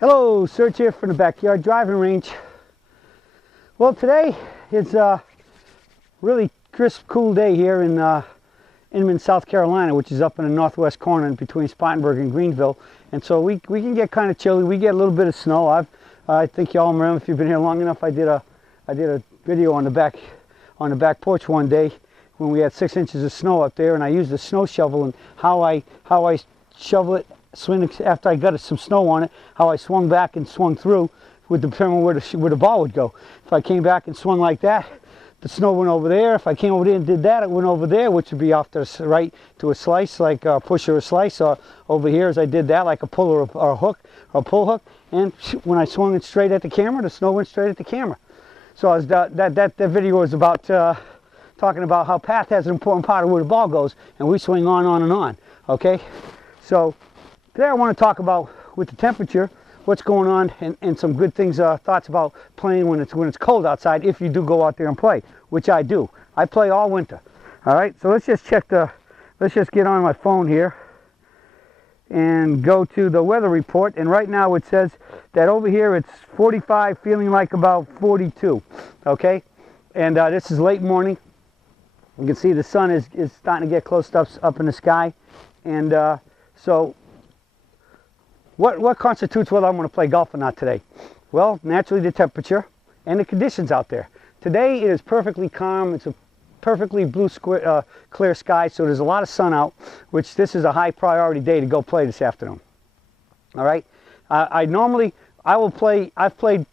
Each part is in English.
Hello, Serge here from the backyard driving range. Well, today is a really crisp, cool day here in Inman, South Carolina, which is up in the northwest corner between Spartanburg and Greenville. And so we can get kind of chilly. We get a little bit of snow. I think y'all remember, if you've been here long enough, I did a video on the back porch one day when we had 6 inches of snow up there, and I used a snow shovel, and how I shovel it, swing after I got some snow on it, how I swung back and swung through would determine where the ball would go. If I came back and swung like that, the snow went over there. If I came over there and did that, it went over there, which would be off to the right to a slice, like a push or a slice, or over here as I did that, like a pull or a hook or a pull hook. And when I swung it straight at the camera, the snow went straight at the camera. So that video was about talking about how path has an important part of where the ball goes, and we swing on and on. Okay, so today I want to talk about, with the temperature, what's going on, and some good things, thoughts about playing when it's cold outside, if you do go out there and play, which I do. I play all winter. All right, so let's just get on my phone here and go to the weather report, and right now it says that over here it's 45, feeling like about 42. Okay, and this is late morning. You can see the sun is starting to get close up in the sky, and so what constitutes whether I'm going to play golf or not today? Well, naturally the temperature and the conditions out there. Today it is perfectly calm. It's a perfectly blue clear sky, so there's a lot of sun out, which this is a high priority day to go play this afternoon. All right, I've played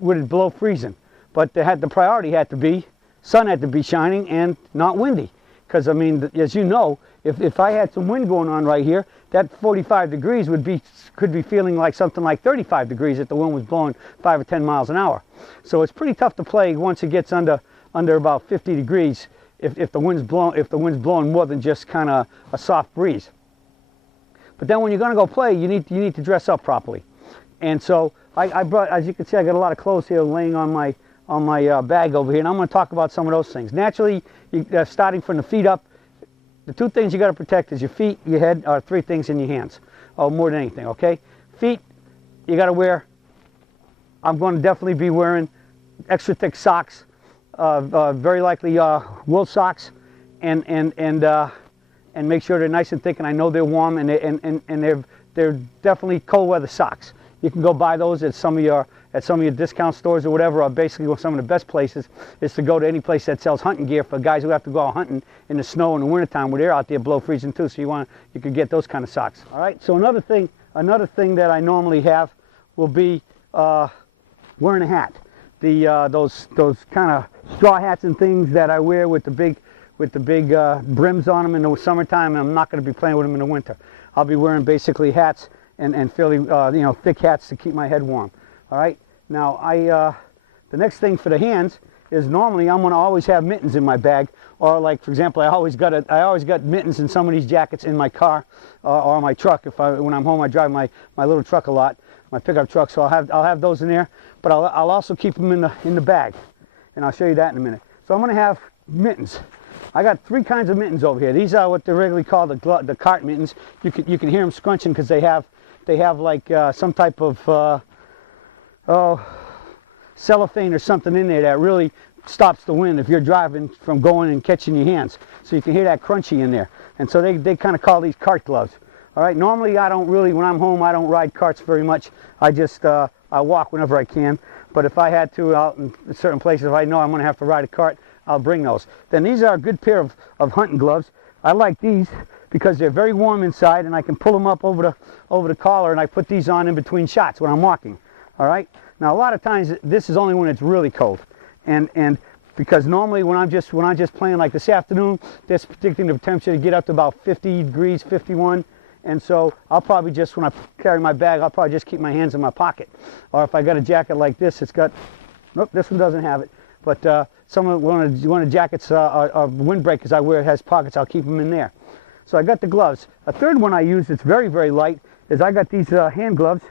with it below freezing, but the priority had to be sun had to be shining and not windy, because I mean, as you know, if I had some wind going on right here, that 45 degrees could be feeling like something like 35 degrees if the wind was blowing 5 or 10 miles an hour. So it's pretty tough to play once it gets under about 50 degrees if the wind's blowing more than just kind of a soft breeze. But then when you're going to go play, you need to dress up properly. And so I brought, as you can see, I got a lot of clothes here laying on my bag over here, and I'm going to talk about some of those things. Naturally, starting from the feet up, the two things you got to protect is your feet, your head, or three things in your hands, or more than anything. Okay, feet, you got to wear. I'm going to definitely be wearing extra thick socks, very likely wool socks, and make sure they're nice and thick, and I know they're warm, and they're definitely cold weather socks. You can go buy those at some of your discount stores or whatever, or basically some of the best places is to go to any place that sells hunting gear for guys who have to go out hunting in the snow in the wintertime where they're out there below freezing too, so you could get those kind of socks. All right, so another thing that I normally have will be wearing a hat. Those kind of straw hats and things that I wear with the big brims on them in the summertime, and I'm not going to be playing with them in the winter. I'll be wearing basically hats and fairly thick hats to keep my head warm. All right. Now the next thing for the hands is normally I'm going to always have mittens in my bag, or like for example, I always got mittens in some of these jackets in my car or my truck. When I'm home, I drive my little truck a lot, my pickup truck, so I'll have those in there. But I'll also keep them in the bag, and I'll show you that in a minute. So I'm going to have mittens. I got three kinds of mittens over here. These are what they regularly call the cart mittens. You can hear them scrunching because they have like some type of cellophane or something in there that really stops the wind if you're driving from going and catching your hands. So you can hear that crunchy in there. And so they kind of call these cart gloves. All right. Normally I don't really, when I'm home, I don't ride carts very much. I just I walk whenever I can. But if I had to out in certain places, if I know I'm going to have to ride a cart, I'll bring those. Then these are a good pair of hunting gloves. I like these because they're very warm inside, and I can pull them up over the collar, and I put these on in between shots when I'm walking. All right. Now a lot of times this is only when it's really cold, and because normally when I'm just playing like this afternoon, that's predicting the temperature to get up to about 50 degrees, 51, and so I'll probably just, when I carry my bag, I'll probably just keep my hands in my pocket. Or if I got a jacket like this, it's got, nope, this one doesn't have it, but one of the jackets or windbreakers I wear has pockets. I'll keep them in there. So I got the gloves. A third one I use that's very, very light is I got these hand gloves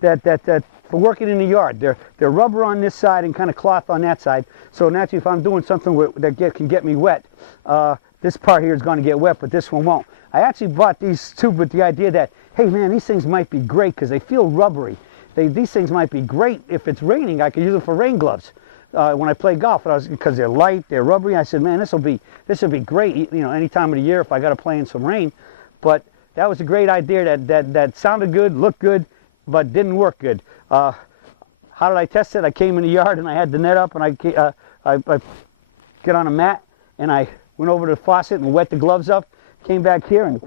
that for working in the yard. They're rubber on this side and kind of cloth on that side. So naturally, if I'm doing something that can get me wet, this part here is going to get wet, but this one won't. I actually bought these two with the idea that, hey man, these things might be great because they feel rubbery. these things might be great if it's raining. I could use them for rain gloves when I play golf. Because they're light, they're rubbery. I said, man, this will be great, you know, any time of the year if I got to play in some rain. But that was a great idea. That sounded good, looked good, but didn't work good. How did I test it? I came in the yard and I had the net up, and I get on a mat and I went over to the faucet and wet the gloves up. Came back here and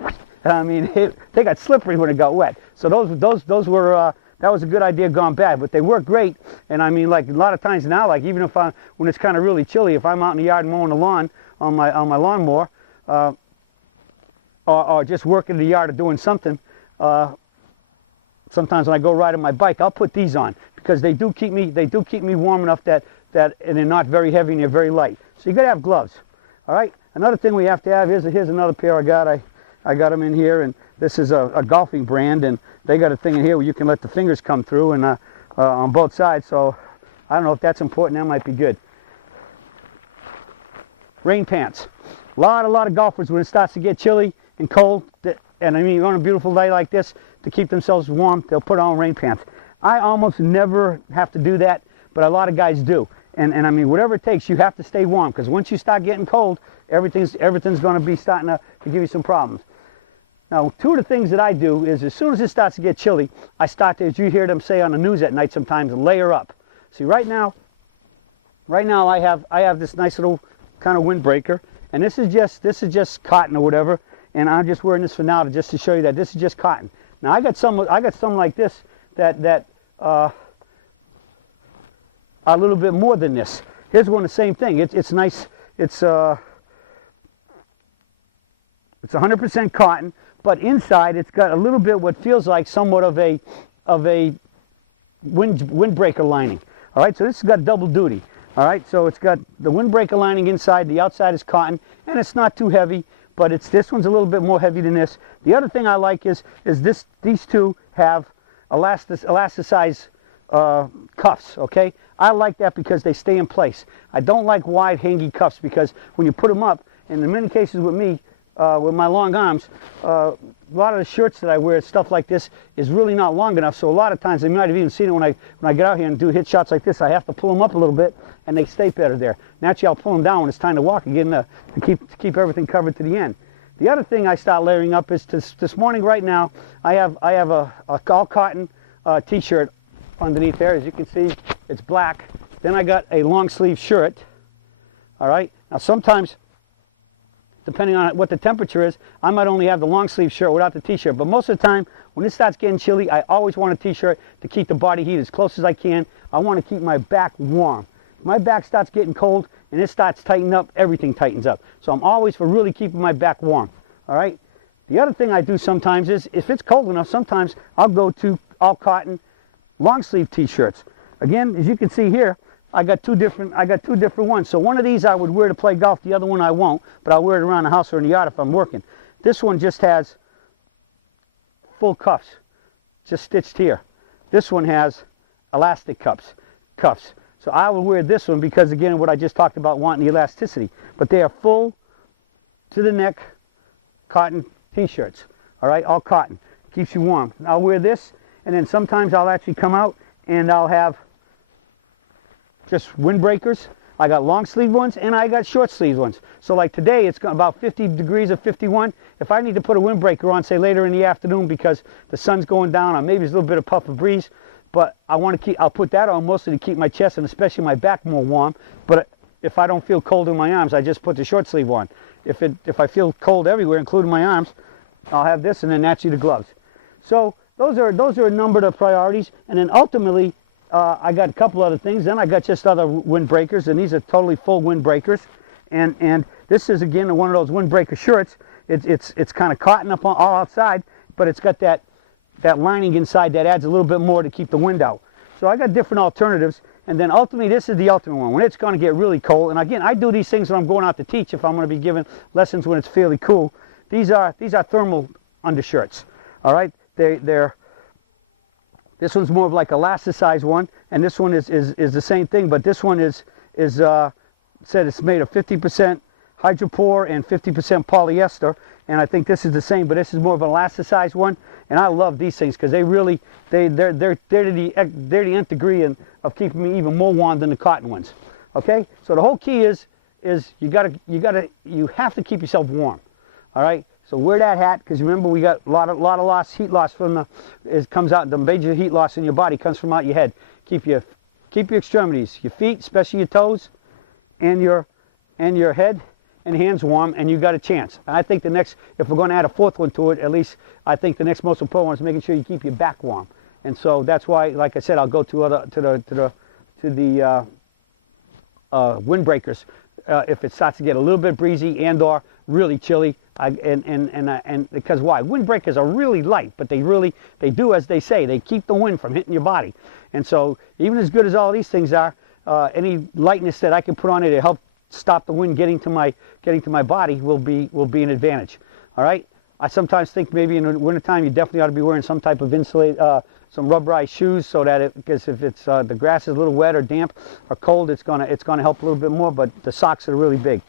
I mean, they got slippery when it got wet. So those were that was a good idea gone bad, but they work great. And I mean, like a lot of times now, like even if when it's kind of really chilly, if I'm out in the yard mowing the lawn on my lawnmower, or just working in the yard or doing something, sometimes when I go riding my bike, I'll put these on because they do keep me warm enough that and they're not very heavy and they're very light. So you got to have gloves. All right. Another thing we have to have here's another pair I got. I got them in here, and this is a golfing brand, and they got a thing in here where you can let the fingers come through and on both sides. So I don't know if that's important. That might be good. Rain pants. A lot of golfers, when it starts to get chilly and cold, and I mean on a beautiful day like this, to keep themselves warm, they'll put on rain pants. I almost never have to do that, but a lot of guys do. And I mean, whatever it takes, you have to stay warm, because once you start getting cold, everything's going to be starting to give you some problems. Now, two of the things that I do is, as soon as it starts to get chilly, I start to, as you hear them say on the news at night sometimes, layer up. See, right now I have this nice little kind of windbreaker, and this is just cotton or whatever, and I'm just wearing this for now just to show you that this is just cotton. Now I got some like this that are a little bit more than this. Here's one, the same thing. It's nice. It's 100% cotton, but inside it's got a little bit what feels like somewhat of a windbreaker lining. All right, so this has got double duty. All right, so it's got the windbreaker lining inside. The outside is cotton, and it's not too heavy, but this one's a little bit more heavy than this. The other thing I like is these two have elasticized cuffs. Okay, I like that because they stay in place. I don't like wide hangy cuffs, because when you put them up, and in many cases with me, with my long arms, a lot of the shirts that I wear, stuff like this, is really not long enough. So a lot of times, you might have even seen it when I get out here and do hit shots like this, I have to pull them up a little bit, and they stay better there. Naturally, I'll pull them down when it's time to walk again to keep everything covered to the end. The other thing I start layering up is this morning. Right now, I have a all cotton t-shirt underneath there. As you can see, it's black. Then I got a long sleeve shirt. All right. Now sometimes, depending on what the temperature is, I might only have the long sleeve shirt without the t-shirt. But most of the time, when it starts getting chilly, I always want a t-shirt to keep the body heat as close as I can. I want to keep my back warm. If my back starts getting cold and it starts tightening up, everything tightens up. So I'm always for really keeping my back warm. All right. The other thing I do sometimes is, if it's cold enough, sometimes I'll go to all cotton long sleeve t-shirts. Again, as you can see here, I got two different ones. So one of these I would wear to play golf, the other one I won't, but I'll wear it around the house or in the yard if I'm working. This one just has full cuffs, just stitched here. This one has elastic cuffs. So I will wear this one because, again, what I just talked about, wanting the elasticity. But they are full to the neck cotton t-shirts. All right, all cotton. Keeps you warm. I'll wear this, and then sometimes I'll actually come out and I'll have just windbreakers. I got long sleeve ones and I got short sleeve ones. So like today, it's about 50 degrees or 51. If I need to put a windbreaker on, say later in the afternoon, because the sun's going down, or maybe there's a little bit of puff of breeze, but I'll put that on mostly to keep my chest and especially my back more warm. But if I don't feel cold in my arms, I just put the short sleeve on. If I feel cold everywhere, including my arms, I'll have this, and then naturally the gloves. So those are a number of priorities, and then ultimately, I got a couple other things. Then I got just other windbreakers, and these are totally full windbreakers. And this is, again, one of those windbreaker shirts. It's kind of cotton up all outside, but it's got that lining inside that adds a little bit more to keep the wind out. So I got different alternatives. And then ultimately, this is the ultimate one. When it's going to get really cold, and again, I do these things when I'm going out to teach, if I'm going to be giving lessons when it's fairly cool. These are thermal undershirts. All right, this one's more of like elasticized one, and this one is the same thing, but this one is said it's made of 50% hydropore and 50% polyester, and I think this is the same, but this is more of an elasticized one. And I love these things because they really they're the nth degree of keeping me even more warm than the cotton ones. Okay, so the whole key is you have to keep yourself warm. All right, so wear that hat, because remember, we got a lot of loss, heat loss from comes out. The major heat loss in your body comes from out your head. Keep your extremities, your feet, especially your toes, and your head and hands warm, and you got a chance. And I think the next, if we're going to add a fourth one to it, at least I think the next most important one is making sure you keep your back warm. And so that's why, like I said, I'll go to the windbreakers if it starts to get a little bit breezy and/or really chilly. And because why? Windbreakers are really light, but they do as they say. They keep the wind from hitting your body. And so even as good as all these things are, any lightness that I can put on it to help stop the wind getting to my body will be an advantage. All right. I sometimes think maybe in the wintertime you definitely ought to be wearing some type of some rubberized shoes, so that because if it's the grass is a little wet or damp or cold, it's gonna help a little bit more. But the socks are really big.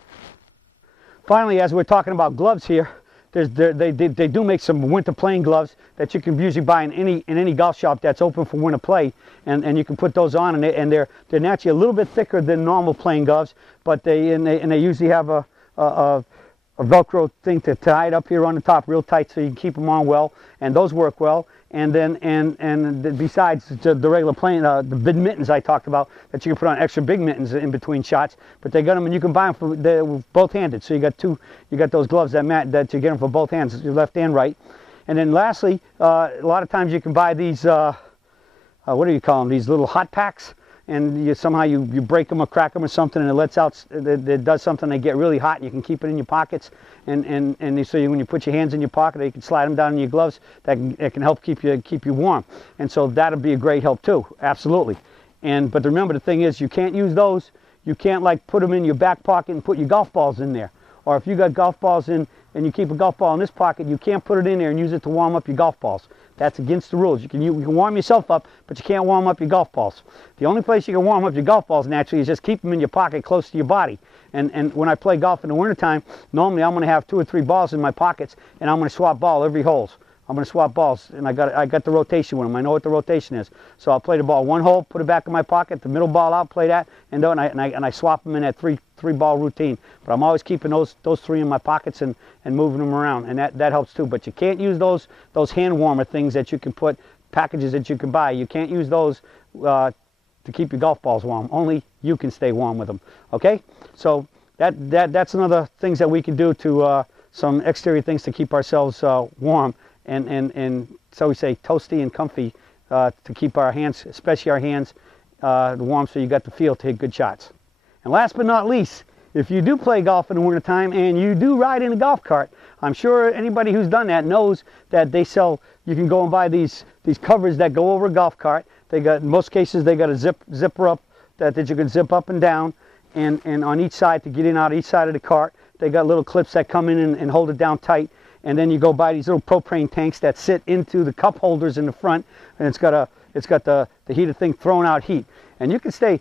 Finally, as we're talking about gloves here, they do make some winter playing gloves that you can usually buy in any golf shop that's open for winter play, and you can put those on, and they're naturally a little bit thicker than normal playing gloves, but they usually have a Velcro thing to tie it up here on the top real tight so you can keep them on well, and those work well. And then besides the regular playing, the big mittens I talked about that you can put on, extra big mittens in between shots, but they got them and you can buy them for both-handed. So you got those gloves that you get them for both hands, your left and right. And then lastly, a lot of times you can buy these what do you call them? These little hot packs. And somehow you break them or crack them or something, and it lets out, it does something, they get really hot, and you can keep it in your pockets, and so when you put your hands in your pocket, you can slide them down in your gloves, it can help keep you warm. And so that'll be a great help too, absolutely. But remember, the thing is, you can't use those, you can't like put them in your back pocket and put your golf balls in there. Or if you got golf balls in, and you keep a golf ball in this pocket, you can't put it in there and use it to warm up your golf balls. That's against the rules. You can warm yourself up, but you can't warm up your golf balls. The only place you can warm up your golf balls naturally is just keep them in your pocket close to your body. And when I play golf in the wintertime, normally I'm going to have 2 or 3 balls in my pockets, and I'm going to swap ball every hole. I'm going to swap balls, and I got the rotation with them. I know what the rotation is. So I'll play the ball one hole, put it back in my pocket, the middle ball out, play that, and I swap them in that three ball routine. But I'm always keeping those 3 in my pockets and moving them around, and that helps too. But you can't use those hand warmer things that you can put, packages that you can buy. You can't use those to keep your golf balls warm. Only you can stay warm with them. Okay? So that's another things that we can do to some exterior things to keep ourselves warm. And so we say toasty and comfy to keep our hands, especially our hands, warm, so you got the feel to hit good shots. And last but not least, if you do play golf in the wintertime and you do ride in a golf cart, I'm sure anybody who's done that knows that you can go and buy these covers that go over a golf cart. In most cases, they got a zipper up that you can zip up and down, and on each side to get in out each side of the cart. They got little clips that come in and hold it down tight. And then you go buy these little propane tanks that sit into the cup holders in the front, and it's got the heater thing throwing out heat, and you can stay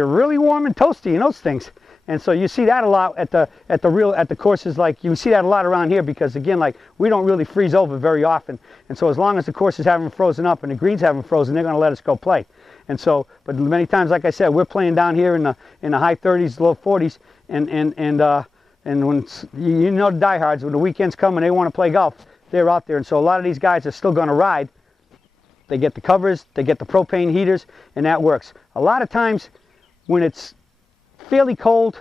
really warm and toasty in those things. And so you see that a lot at the courses, like you see that a lot around here, because again, like, we don't really freeze over very often, and so as long as the courses haven't frozen up and the greens haven't frozen, they're going to let us go play. And so, but many times, like I said, we're playing down here in the high 30s, low 40s, and when you know the diehards, when the weekends come and they want to play golf, they're out there. And so a lot of these guys are still going to ride. They get the covers, they get the propane heaters, and that works. A lot of times when it's fairly cold,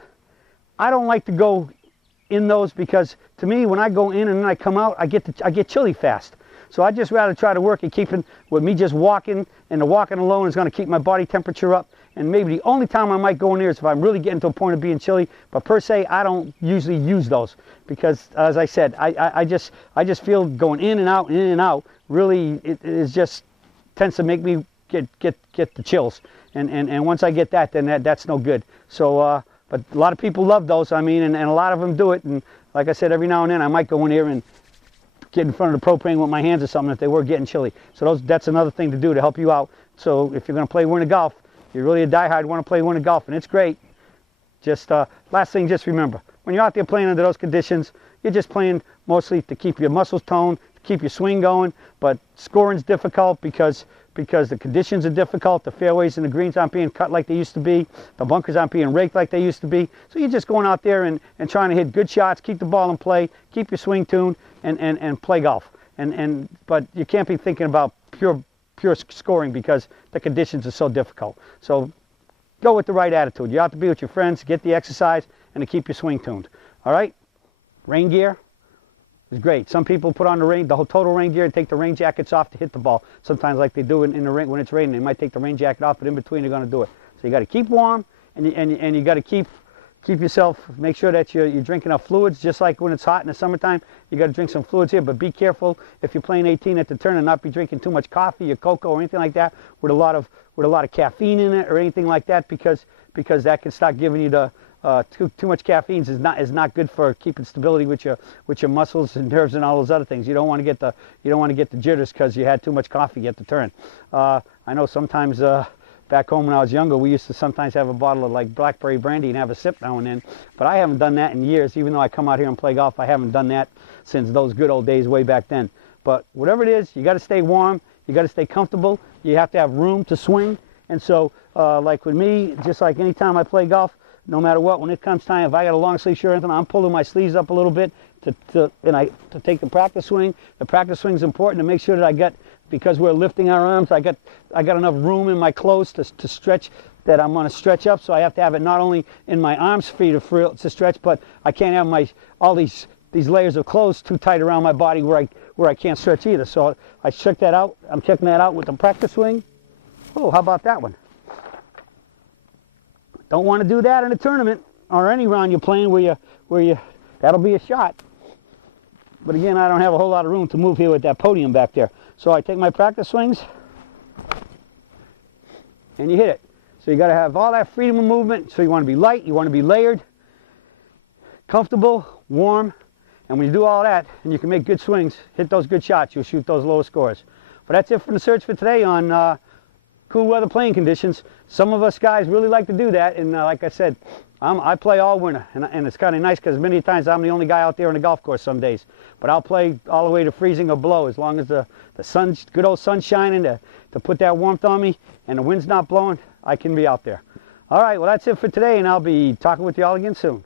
I don't like to go in those, because to me, when I go in and then I come out, I get chilly fast. So I'd just rather try to work at keeping, with me just walking, and the walking alone is going to keep my body temperature up. And maybe the only time I might go in there is if I'm really getting to a point of being chilly. But per se, I don't usually use those, because, as I said, I just feel going in and out, really, it is just tends to make me get the chills. And once I get that, then that's no good. So, but a lot of people love those. I mean, and a lot of them do it. And like I said, every now and then I might go in here and get in front of the propane with my hands or something if they were getting chilly. So that's another thing to do to help you out. So if you're going to play winter golf, you're really a diehard, want to play winter golf, and it's great. Just last thing, just remember, when you're out there playing under those conditions, you're just playing mostly to keep your muscles toned, to keep your swing going, but scoring's difficult because the conditions are difficult. The fairways and the greens aren't being cut like they used to be. The bunkers aren't being raked like they used to be. So you're just going out there and trying to hit good shots, keep the ball in play, keep your swing tuned, and play golf. But you can't be thinking about pure scoring because the conditions are so difficult. So go with the right attitude. You're out to be with your friends, get the exercise, and to keep your swing tuned. All right? Rain gear is great. Some people put on the whole total rain gear and take the rain jackets off to hit the ball. Sometimes like they do in the rain when it's raining, they might take the rain jacket off, but in between they're going to do it. So you got to keep warm, and you got to keep yourself, make sure that you're drinking enough fluids, just like when it's hot in the summertime. You got to drink some fluids here, but be careful if you're playing 18 at the turn and not be drinking too much coffee or cocoa or anything like that with a lot of caffeine in it or anything like that, because that can start giving you the too much caffeine is not good for keeping stability with your muscles and nerves and all those other things. You don't want to get the jitters because you had too much coffee at the turn. I know sometimes back home when I was younger, we used to sometimes have a bottle of like blackberry brandy and have a sip now and then, but I haven't done that in years. Even though I come out here and play golf, I haven't done that since those good old days way back then. But whatever it is, you got to stay warm, you got to stay comfortable, you have to have room to swing. And so like with me, just like any time I play golf, no matter what, when it comes time, if I got a long sleeve shirt or anything, I'm pulling my sleeves up a little bit to take the practice swing. The practice swing is important to make sure that because we're lifting our arms, I got enough room in my clothes to stretch, that I'm going to stretch up. So I have to have it not only in my arms free to stretch, but I can't have all these layers of clothes too tight around my body where I can't stretch either. So I check that out. I'm checking that out with the practice swing. Oh, how about that one? Don't want to do that in a tournament or any round you're playing where you that'll be a shot. But again, I don't have a whole lot of room to move here with that podium back there. So I take my practice swings and you hit it. So you got to have all that freedom of movement. So you want to be light, you want to be layered, comfortable, warm, and when you do all that and you can make good swings, hit those good shots, you'll shoot those lower scores. But that's it for the search for today on cool weather playing conditions. Some of us guys really like to do that, and like I said, I play all winter, and it's kind of nice because many times I'm the only guy out there on the golf course some days. But I'll play all the way to freezing or below as long as the sun's good old sun shining to put that warmth on me and the wind's not blowing. I can be out there. All right, well that's it for today, and I'll be talking with you all again soon.